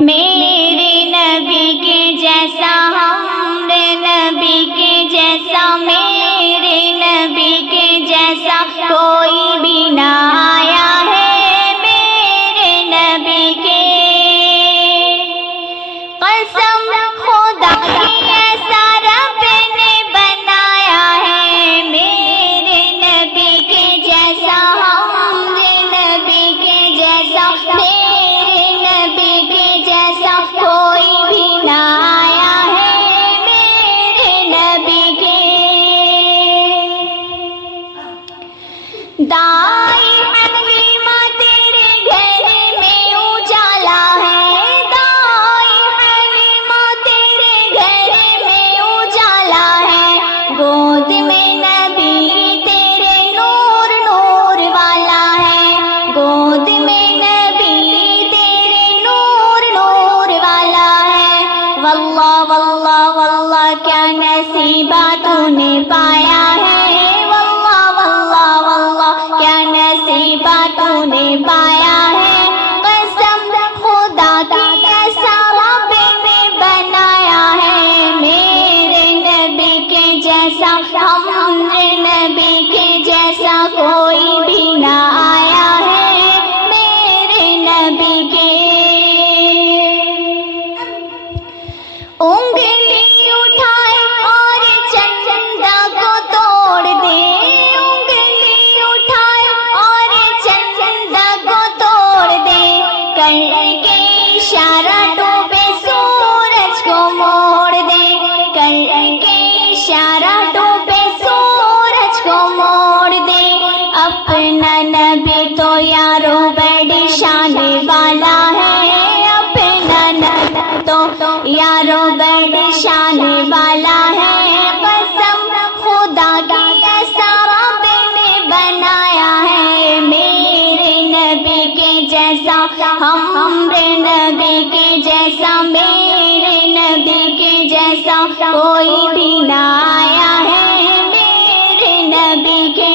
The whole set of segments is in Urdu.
میرے نبی کے جیسا ہمارے نبی کے جیسا میرے نبی کے جیسا کوئی بھی نہ آیا ہے میرے نبی کے قسم خدا کی ایسا رب نے بنایا ہے میرے نبی کے جیسا ہمارے نبی کے جیسا میرے نبی کے جیسا کوئی بھی نہ آیا ہے میرے نبی کے دائی حلیمہ تیرے گھر میں اجالا ہے دائی حلیمہ تیرے گھر میں اجالا ہے گود میں نبی تیرے نور نور والا ہے گود میں نبی تیرے نور نور والا ہے واللہ واللہ واللہ کیا نصیبہ تو نے پایا ہے واللہ واللہ واللہ کیا نصیبہ تو نے پایا ہے قسم خدا کی ایسا رب نے بنایا ہے میرے نبی کے جیسا ہمارے نبی کے جیسا کوئی بھی نہ آیا ہے میرے نبی کے انگلی اٹھائے اور چندہ کو توڑ دے انگلی اٹھائے اور چندہ کو توڑ دے کر کے اشارہ ڈوبے سورج کو موڑ دے کر کے اشارہ ڈوبے سورج کو موڑ دے اپنا نبی تو یارو بڑی شان والا ہے اپنا نبی تو یارو بڑی شان والا ہے قسم خدا کی ایسا رب نے بنایا ہے میرے نبی کے جیسا ہمارے نبی کے جیسا میرے نبی کے جیسا کوئی بھی نہ آیا ہے میرے نبی کے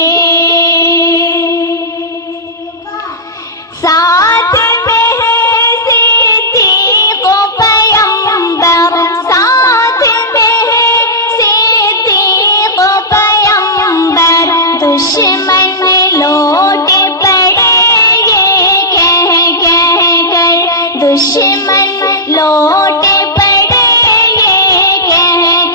ساتھ میں ہے صدیق و پیغمبر ساتھ میں ہے صدیق و پیغمبر دشمن لوٹ پڑے یہ کہہ کر دشمن لوٹ پڑے یہ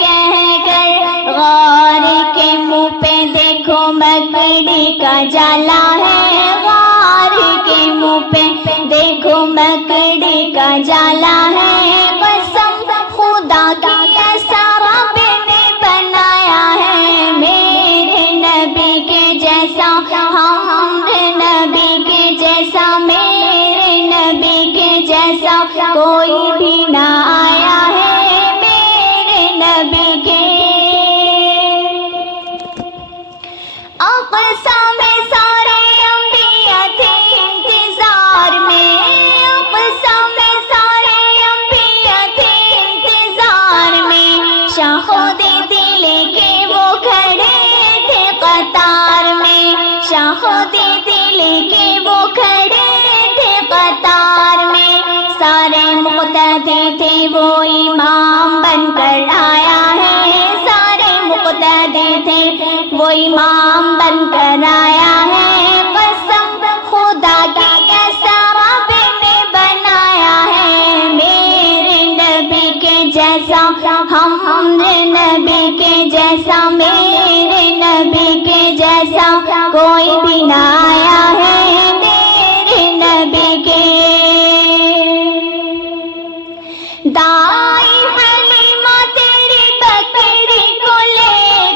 کہہ کر غار کے منہ پہ دیکھو مکڑی کا جالا ہے غار کے منہ پہ دیکھو مکڑی کا جالا ہے قسم خدا کی ایسا رب نے بنایا ہے میرے نبی کے جیسا ہمارے نبی کے جیسا میرے نبی کے جیسا کوئی بھی نہ آیا ہے میرے نبی کے اقصا میں سارے انبیاء تھے انتظار میں اقصا میں سارے انبیاء تھے انتظار میں شاہدی لے کے وہ کھڑے تھے قطار میں شاہدی لے کے وہ کھڑے تھے قطار میں سارے مقتدی تھے وہ امام بن کر آیا ہے سارے مقتدی تھے وہ امام بن کر آیا ہے قسم خدا کی ایسا رب نے بنایا ہے میرے نبی کے جیسا ہمارے نبی کے جیسا میرے نبی کے جیسا کوئی بھی نہ آیا ہے میرے نبی کے دائی حلیمہ تیری بکری کو لے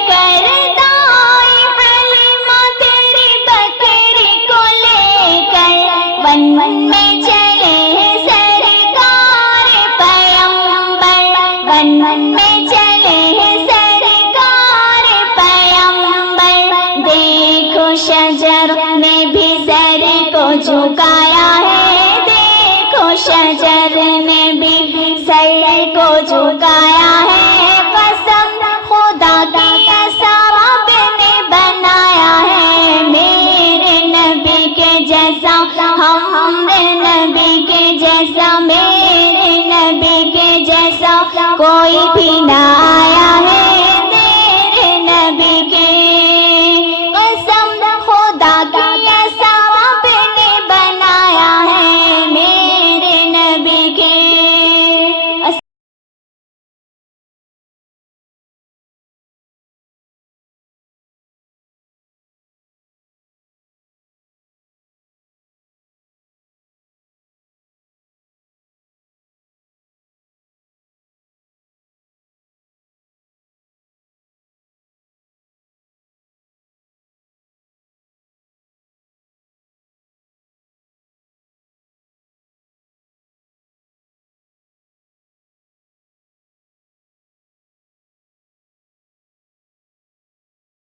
کر دائی حلیمہ تیری بکری کو لے کر ون میں چلے سرکار پیغمبر ون میں چلے سرکار پیغمبر دیکھو شجر نے بھی سر کو جھکایا ہے دیکھو شجر نے بھی سر کو جھکایا ہے قسم خدا کی ایسا رب نے بنایا ہے میرے نبی کے جیسا ہمارے نبی کے جیسا جیسا، میرے نبی کے جیسا کوئی بھی نہ